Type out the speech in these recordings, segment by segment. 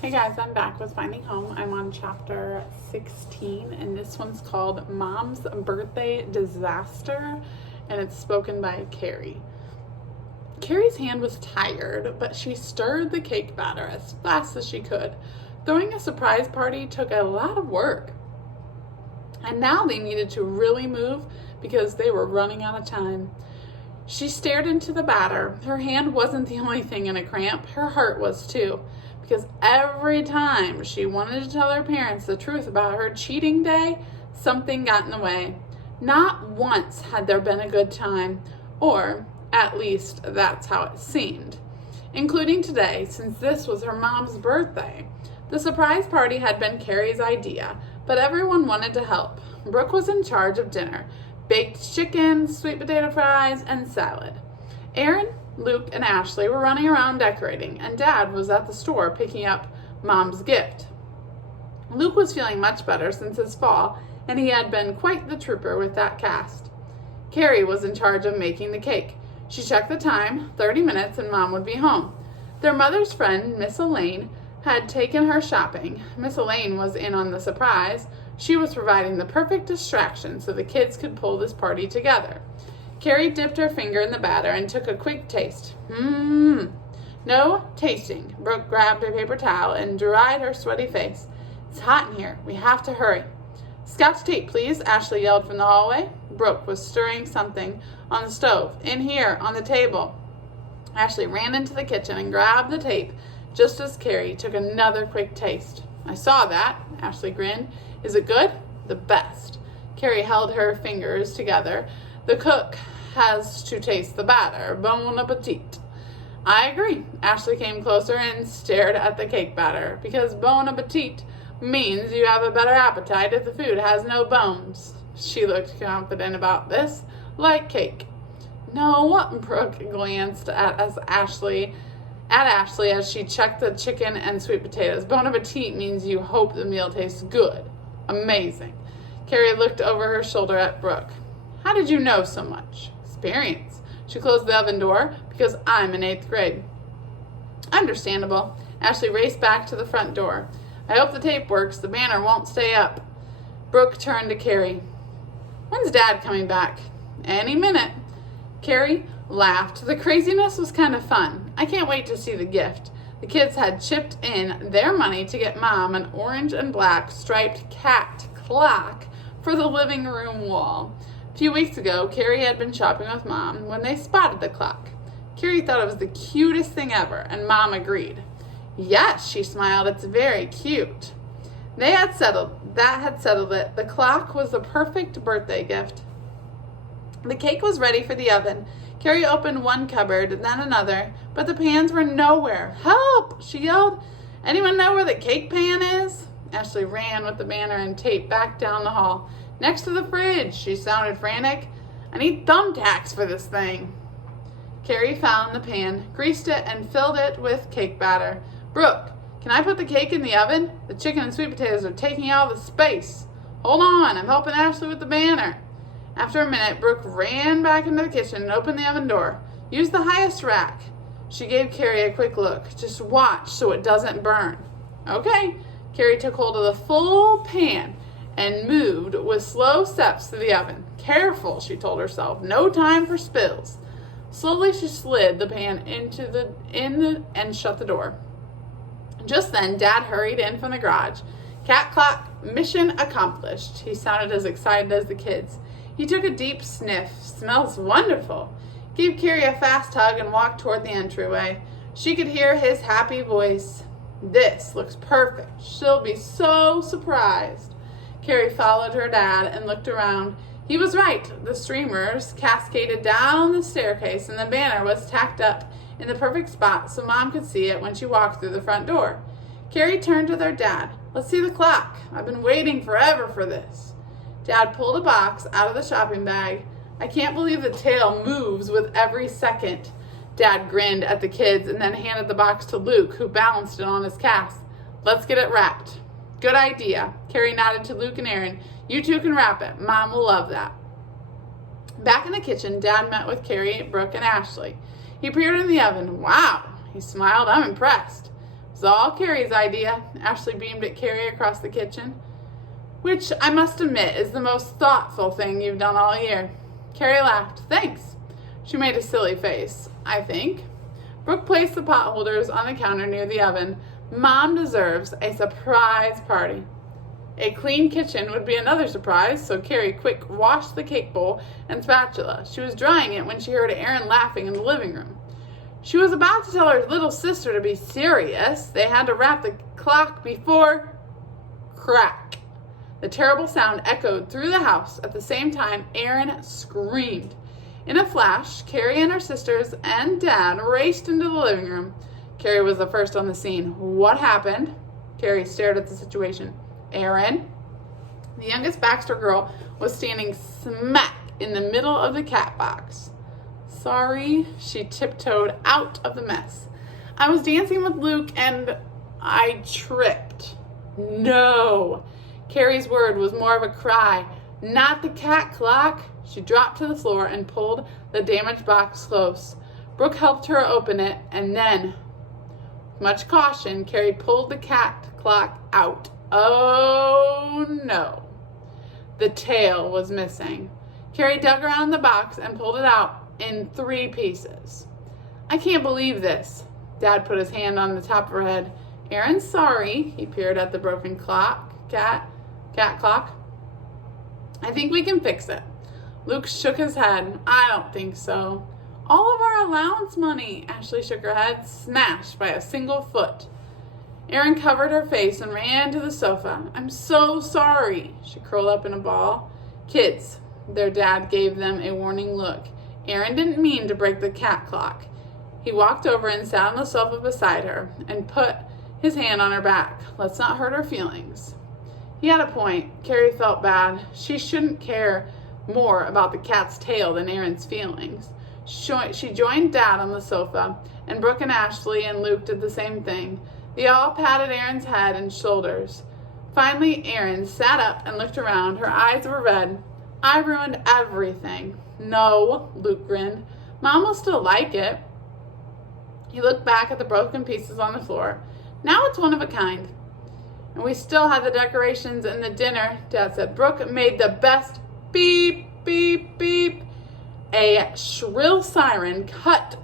Hey guys, I'm back with Finding Home. I'm on chapter 16, and this one's called Mom's Birthday Disaster, and it's spoken by Carrie. Carrie's hand was tired, but she stirred the cake batter as fast as she could. Throwing a surprise party took a lot of work, and now they needed to really move because they were running out of time. She stared into the batter. Her hand wasn't the only thing in a cramp, her heart was too. Because every time she wanted to tell her parents the truth about her cheating day, something got in the way. Not once had there been a good time, or at least that's how it seemed. Including today, since this was her mom's birthday. The surprise party had been Carrie's idea, but everyone wanted to help. Brooke was in charge of dinner: baked chicken, sweet potato fries, and salad. Aaron, Luke, and Ashley were running around decorating, and Dad was at the store picking up Mom's gift. Luke was feeling much better since his fall, and he had been quite the trooper with that cast. Carrie was in charge of making the cake. She checked the time, 30 minutes, and Mom would be home. Their mother's friend, Miss Elaine, had taken her shopping. Miss Elaine was in on the surprise. She was providing the perfect distraction so the kids could pull this party together. Carrie dipped her finger in the batter and took a quick taste. No tasting. Brooke grabbed a paper towel and dried her sweaty face. It's hot in here. We have to hurry. Scotch tape, please, Ashley yelled from the hallway. Brooke was stirring something on the stove. In here, on the table. Ashley ran into the kitchen and grabbed the tape just as Carrie took another quick taste. I saw that, Ashley grinned. Is it good? The best. Carrie held her fingers together. The cook has to taste the batter. Bon appetit. I agree. Ashley came closer and stared at the cake batter, because bon appetit means you have a better appetite if the food has no bones. She looked confident about this, like cake. No, Brooke glanced at Ashley as she checked the chicken and sweet potatoes. Bon appetit means you hope the meal tastes good. Amazing. Carrie looked over her shoulder at Brooke. How did you know so much? Experience. She closed the oven door because I'm in 8th grade. Understandable. Ashley raced back to the front door. I hope the tape works. The banner won't stay up. Brooke turned to Carrie. When's Dad coming back? Any minute. Carrie laughed. The craziness was kind of fun. I can't wait to see the gift. The kids had chipped in their money to get Mom an orange and black striped cat clock for the living room wall. A few weeks ago, Carrie had been shopping with Mom when they spotted the clock. Carrie thought it was the cutest thing ever, and Mom agreed. Yes, she smiled, it's very cute. That had settled it. The clock was the perfect birthday gift. The cake was ready for the oven. Carrie opened one cupboard, then another, but the pans were nowhere. Help! She yelled. Anyone know where the cake pan is? Ashley ran with the banner and tape back down the hall. Next to the fridge, she sounded frantic. I need thumbtacks for this thing. Carrie found the pan, greased it, and filled it with cake batter. Brooke, can I put the cake in the oven? The chicken and sweet potatoes are taking all the space. Hold on, I'm helping Ashley with the banner. After a minute, Brooke ran back into the kitchen and opened the oven door. Use the highest rack. She gave Carrie a quick look. Just watch so it doesn't burn. Okay. Carrie took hold of the full pan and moved with slow steps to the oven. Careful, she told herself. No time for spills. Slowly, she slid the pan and shut the door. Just then, Dad hurried in from the garage. Cat clock, mission accomplished. He sounded as excited as the kids. He took a deep sniff. Smells wonderful. Gave Carrie a fast hug and walked toward the entryway. She could hear his happy voice. This looks perfect. She'll be so surprised. Carrie followed her dad and looked around. He was right. The streamers cascaded down the staircase and the banner was tacked up in the perfect spot so Mom could see it when she walked through the front door. Carrie turned to their dad. Let's see the clock. I've been waiting forever for this. Dad pulled a box out of the shopping bag. I can't believe the tail moves with every second. Dad grinned at the kids and then handed the box to Luke, who balanced it on his cast. Let's get it wrapped. Good idea. Carrie nodded to Luke and Aaron. You two can wrap it. Mom will love that. Back in the kitchen, Dad met with Carrie, Brooke, and Ashley. He peered in the oven. Wow, he smiled. I'm impressed. was all Carrie's idea. Ashley beamed at Carrie across the kitchen. Which, I must admit, is the most thoughtful thing you've done all year. Carrie laughed. Thanks. She made a silly face, I think. Brooke placed the pot holders on the counter near the oven. Mom deserves a surprise party. A clean kitchen would be another surprise, so Carrie quick washed the cake bowl and spatula. She was drying it when she heard Erin laughing in the living room. She was about to tell her little sister to be serious. They had to wrap the clock before crack. The terrible sound echoed through the house. At the same time, Erin screamed. In a flash, Carrie and her sisters and Dad raced into the living room. Carrie was the first on the scene. What happened? Carrie stared at the situation. Erin, the youngest Baxter girl, was standing smack in the middle of the cat box. Sorry, she tiptoed out of the mess. I was dancing with Luke and I tripped. No. Carrie's word was more of a cry. Not the cat clock. She dropped to the floor and pulled the damaged box close. Brooke helped her open it, and then, with much caution, Carrie pulled the cat clock out. Oh no. The tail was missing. Carrie dug around the box and pulled it out in 3 pieces. I can't believe this. Dad put his hand on the top of her head. Erin's sorry. He peered at the broken cat clock. I think we can fix it. Luke shook his head. I don't think so. All of our allowance money. Ashley shook her head, smashed by a single foot. Erin covered her face and ran to the sofa. I'm so sorry. She curled up in a ball. Kids, their dad gave them a warning look. Erin didn't mean to break the cat clock. He walked over and sat on the sofa beside her and put his hand on her back. Let's not hurt her feelings. He had a point. Carrie felt bad. She shouldn't care more about the cat's tail than Erin's feelings. She joined Dad on the sofa, and Brooke and Ashley and Luke did the same thing. They all patted Erin's head and shoulders. Finally, Erin sat up and looked around. Her eyes were red. I ruined everything. No, Luke grinned. Mom will still like it. He looked back at the broken pieces on the floor. Now it's one of a kind. And we still had the decorations and the dinner, Dad said. Brooke made the best beep, beep, beep. A shrill siren cut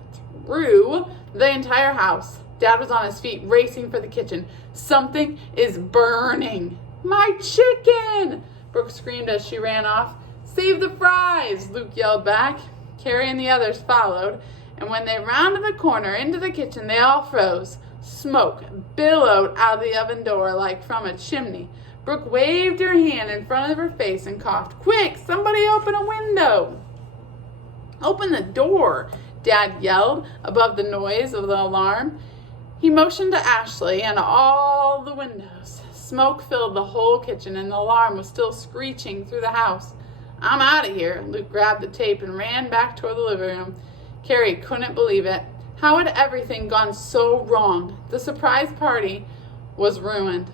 through the entire house. Dad was on his feet, racing for the kitchen. Something is burning. My chicken! Brooke screamed as she ran off. Save the fries! Luke yelled back. Carrie and the others followed, and when they rounded the corner into the kitchen, they all froze. Smoke billowed out of the oven door like from a chimney. Brooke waved her hand in front of her face and coughed. Quick, somebody open a window. Open the door, Dad yelled above the noise of the alarm. He motioned to Ashley and all the windows. Smoke filled the whole kitchen and the alarm was still screeching through the house. I'm out of here. Luke grabbed the tape and ran back toward the living room. Carrie couldn't believe it. How had everything gone so wrong? The surprise party was ruined.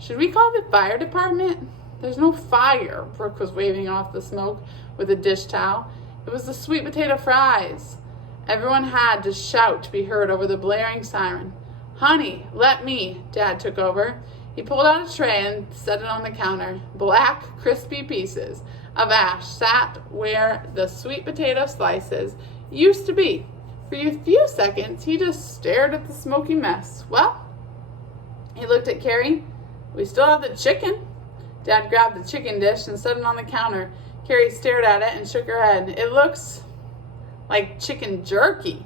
Should we call the fire department? There's no fire. Brooke was waving off the smoke with a dish towel. It was the sweet potato fries. Everyone had to shout to be heard over the blaring siren. Honey, let me. Dad took over. He pulled out a tray and set it on the counter. Black, crispy pieces of ash sat where the sweet potato slices used to be. For a few seconds, he just stared at the smoky mess. Well, he looked at Carrie. We still have the chicken. Dad grabbed the chicken dish and set it on the counter. Carrie stared at it and shook her head. It looks like chicken jerky.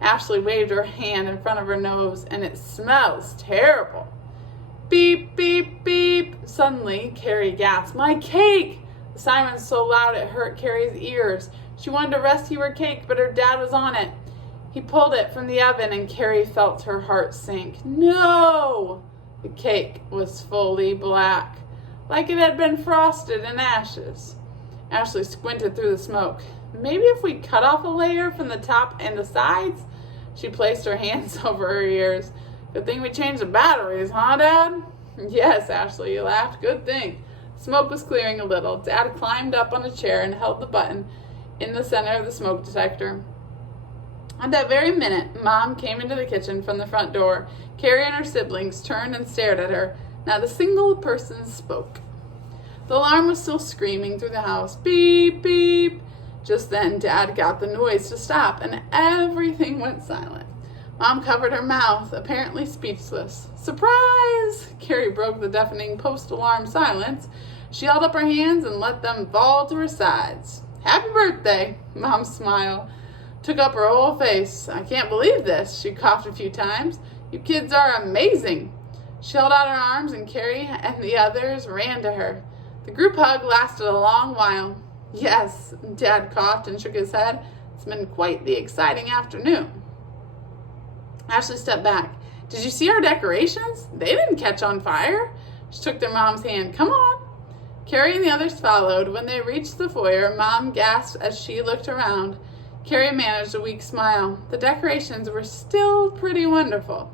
Ashley waved her hand in front of her nose, and it smells terrible. Beep, beep, beep. Suddenly, Carrie gasped, my cake! The siren was so loud it hurt Carrie's ears. She wanted to rescue her cake, but her dad was on it. He pulled it from the oven, and Carrie felt her heart sink. No! The cake was fully black, like it had been frosted in ashes. Ashley squinted through the smoke. Maybe if we cut off a layer from the top and the sides? She placed her hands over her ears. Good thing we changed the batteries, huh, Dad? Yes, Ashley laughed. Good thing. Smoke was clearing a little. Dad climbed up on a chair and held the button in the center of the smoke detector. At that very minute, Mom came into the kitchen from the front door. Carrie and her siblings turned and stared at her. Not a single person spoke. The alarm was still screaming through the house. Beep, beep. Just then, Dad got the noise to stop, and everything went silent. Mom covered her mouth, apparently speechless. Surprise! Carrie broke the deafening post-alarm silence. She held up her hands and let them fall to her sides. Happy birthday! Mom's smile took up her whole face. I can't believe this. She coughed a few times. You kids are amazing. She held out her arms, and Carrie and the others ran to her. The group hug lasted a long while. Yes, Dad coughed and shook his head. It's been quite the exciting afternoon. Ashley stepped back. Did you see our decorations? They didn't catch on fire. She took their mom's hand. Come on. Carrie and the others followed. When they reached the foyer, Mom gasped as she looked around. Carrie managed a weak smile. The decorations were still pretty wonderful.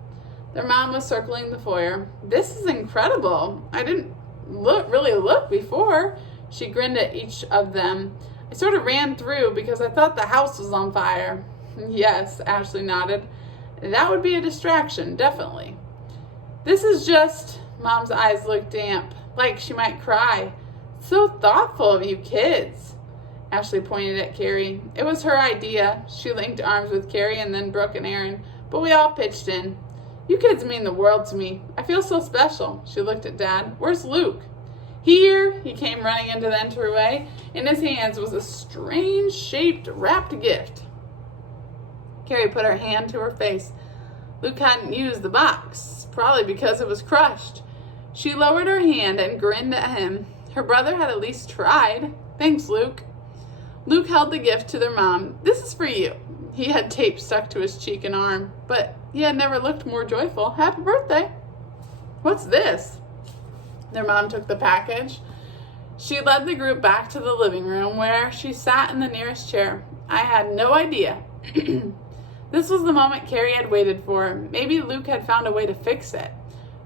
Their mom was circling the foyer. This is incredible. I didn't really look before. She grinned at each of them. I sort of ran through because I thought the house was on fire. Yes, Ashley nodded. That would be a distraction, definitely. This is just... Mom's eyes looked damp, like she might cry. So thoughtful of you kids. Ashley pointed at Carrie. It was her idea. She linked arms with Carrie and then Brooke and Aaron, but we all pitched in. You kids mean the world to me. I feel so special. She looked at Dad. Where's Luke? Here. He came running into the entryway. In his hands was a strange-shaped wrapped gift. Carrie put her hand to her face. Luke hadn't used the box, probably because it was crushed. She lowered her hand and grinned at him. Her brother had at least tried. Thanks, Luke. Luke held the gift to their mom. This is for you. He had tape stuck to his cheek and arm, but he had never looked more joyful. Happy birthday. What's this? Their mom took the package. She led the group back to the living room where she sat in the nearest chair. I had no idea. This was the moment Carrie had waited for. Maybe Luke had found a way to fix it.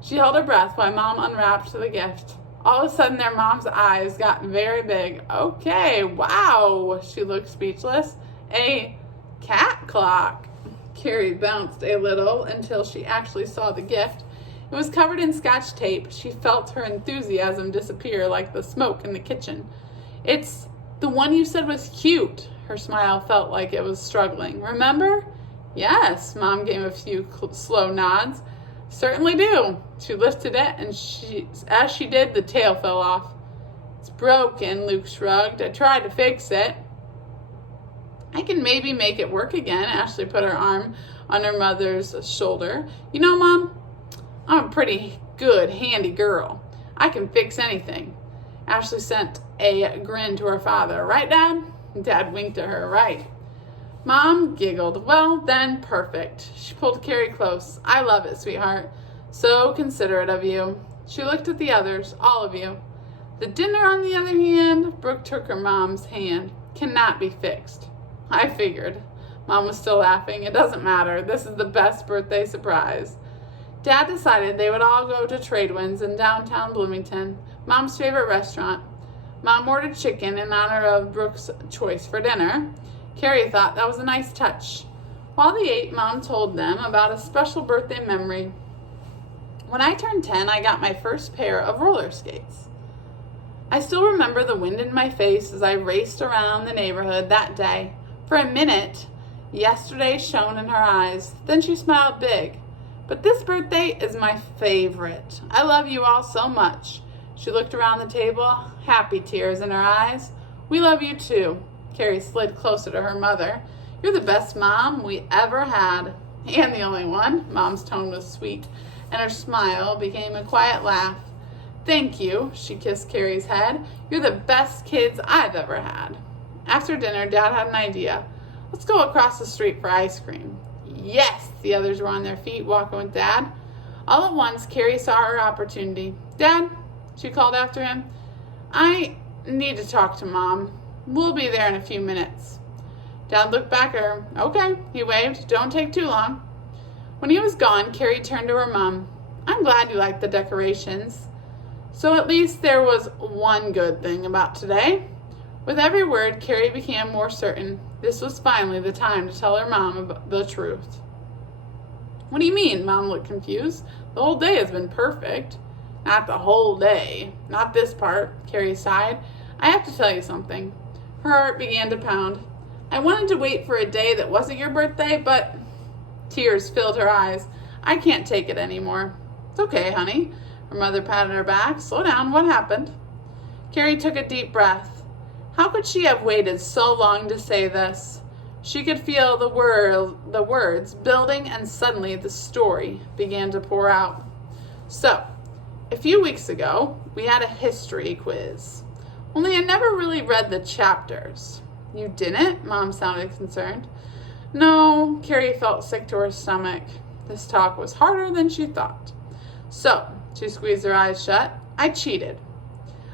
She held her breath while Mom unwrapped the gift. All of a sudden, their mom's eyes got very big. Okay, wow. She looked speechless. A cat clock. Carrie bounced a little until she actually saw the gift. It was covered in Scotch tape. She felt her enthusiasm disappear like the smoke in the kitchen. It's the one you said was cute. Her smile felt like it was struggling. Remember? Yes, Mom gave a few slow nods. Certainly do. She lifted it, and as she did, the tail fell off. It's broken, Luke shrugged. I tried to fix it. I can maybe make it work again. Ashley put her arm on her mother's shoulder. You know, Mom, I'm a pretty good, handy girl. I can fix anything. Ashley sent a grin to her father. Right, Dad? Dad winked at her. Right. Mom giggled. Well, then, perfect. She pulled Carrie close. I love it, sweetheart. So considerate of you. She looked at the others, all of you. The dinner, on the other hand, Brooke took her mom's hand, cannot be fixed. I figured. Mom was still laughing. It doesn't matter. This is the best birthday surprise. Dad decided they would all go to Tradewinds in downtown Bloomington, Mom's favorite restaurant. Mom ordered chicken in honor of Brooke's choice for dinner. Carrie thought that was a nice touch. While they ate, Mom told them about a special birthday memory. When I turned 10, I got my first pair of roller skates. I still remember the wind in my face as I raced around the neighborhood that day. For a minute, yesterday shone in her eyes. Then she smiled big. But this birthday is my favorite. I love you all so much. She looked around the table, happy tears in her eyes. We love you too. Carrie slid closer to her mother. You're the best mom we ever had. And the only one. Mom's tone was sweet, and her smile became a quiet laugh. Thank you, she kissed Carrie's head. You're the best kids I've ever had. After dinner, Dad had an idea. Let's go across the street for ice cream. Yes, the others were on their feet, walking with Dad. All at once, Carrie saw her opportunity. Dad, she called after him, I need to talk to Mom. We'll be there in a few minutes. Dad looked back at her. Okay, he waved. Don't take too long. When he was gone, Carrie turned to her mom. I'm glad you liked the decorations. So at least there was one good thing about today. With every word, Carrie became more certain. This was finally the time to tell her mom about the truth. What do you mean? Mom looked confused. The whole day has been perfect. Not the whole day. Not this part, Carrie sighed. I have to tell you something. Her heart began to pound. I wanted to wait for a day that wasn't your birthday, but... Tears filled her eyes. I can't take it anymore. It's okay, honey. Her mother patted her back. Slow down. What happened? Carrie took a deep breath. How could she have waited so long to say this? She could feel the words building, and suddenly the story began to pour out. So, a few weeks ago, we had a history quiz. Only I never really read the chapters. You didn't? Mom sounded concerned. No, Carrie felt sick to her stomach. This talk was harder than she thought. So, she squeezed her eyes shut. I cheated.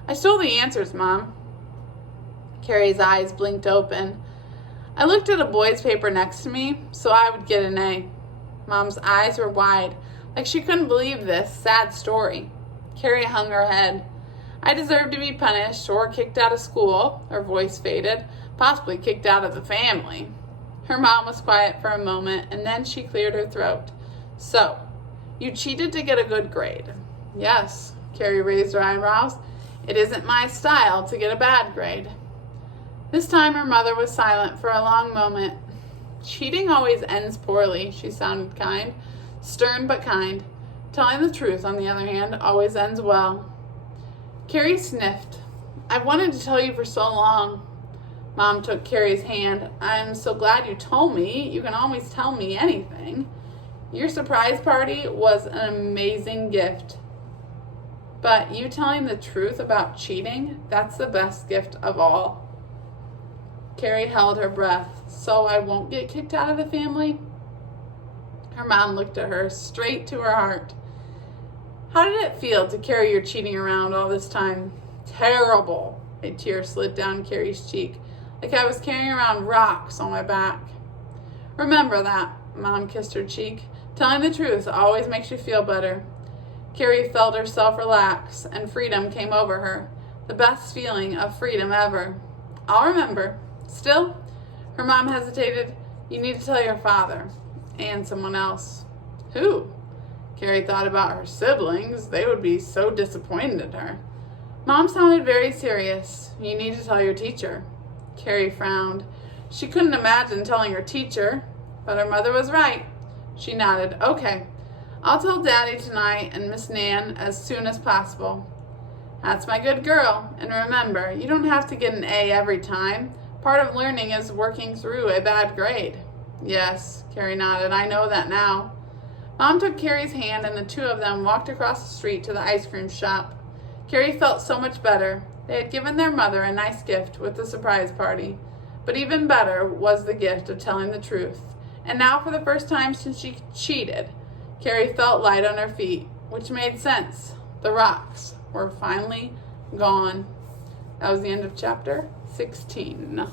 I stole the answers, Mom. Carrie's eyes blinked open. I looked at a boy's paper next to me, so I would get an A. Mom's eyes were wide, like she couldn't believe this sad story. Carrie hung her head. I deserved to be punished or kicked out of school. Her voice faded, possibly kicked out of the family. Her mom was quiet for a moment, and then she cleared her throat. So, you cheated to get a good grade. Yes, Carrie raised her eyebrows. It isn't my style to get a bad grade. This time her mother was silent for a long moment. Cheating always ends poorly, she sounded kind. Stern but kind. Telling the truth, on the other hand, always ends well. Carrie sniffed. I've wanted to tell you for so long. Mom took Carrie's hand. I'm so glad you told me. You can always tell me anything. Your surprise party was an amazing gift. But you telling the truth about cheating, that's the best gift of all. Carrie held her breath. So I won't get kicked out of the family? Her mom looked at her, straight to her heart. How did it feel to carry your cheating around all this time? Terrible. A tear slid down Carrie's cheek, like I was carrying around rocks on my back. Remember that. Mom kissed her cheek. Telling the truth always makes you feel better. Carrie felt herself relax, and freedom came over her. The best feeling of freedom ever. I'll remember. Still, her mom hesitated. You need to tell your father. And someone else. Who? Carrie thought about her siblings. They would be so disappointed in her. Mom sounded very serious. You need to tell your teacher. Carrie frowned. She couldn't imagine telling her teacher, but her mother was right. She nodded. Okay, I'll tell Daddy tonight and Miss Nan as soon as possible. That's my good girl. And remember, you don't have to get an A every time. Part of learning is working through a bad grade. Yes, Carrie nodded. I know that now. Mom took Carrie's hand, and the two of them walked across the street to the ice cream shop. Carrie felt so much better. They had given their mother a nice gift with the surprise party. But even better was the gift of telling the truth. And now, for the first time since she cheated, Carrie felt light on her feet, which made sense. The rocks were finally gone. That was the end of chapter 16.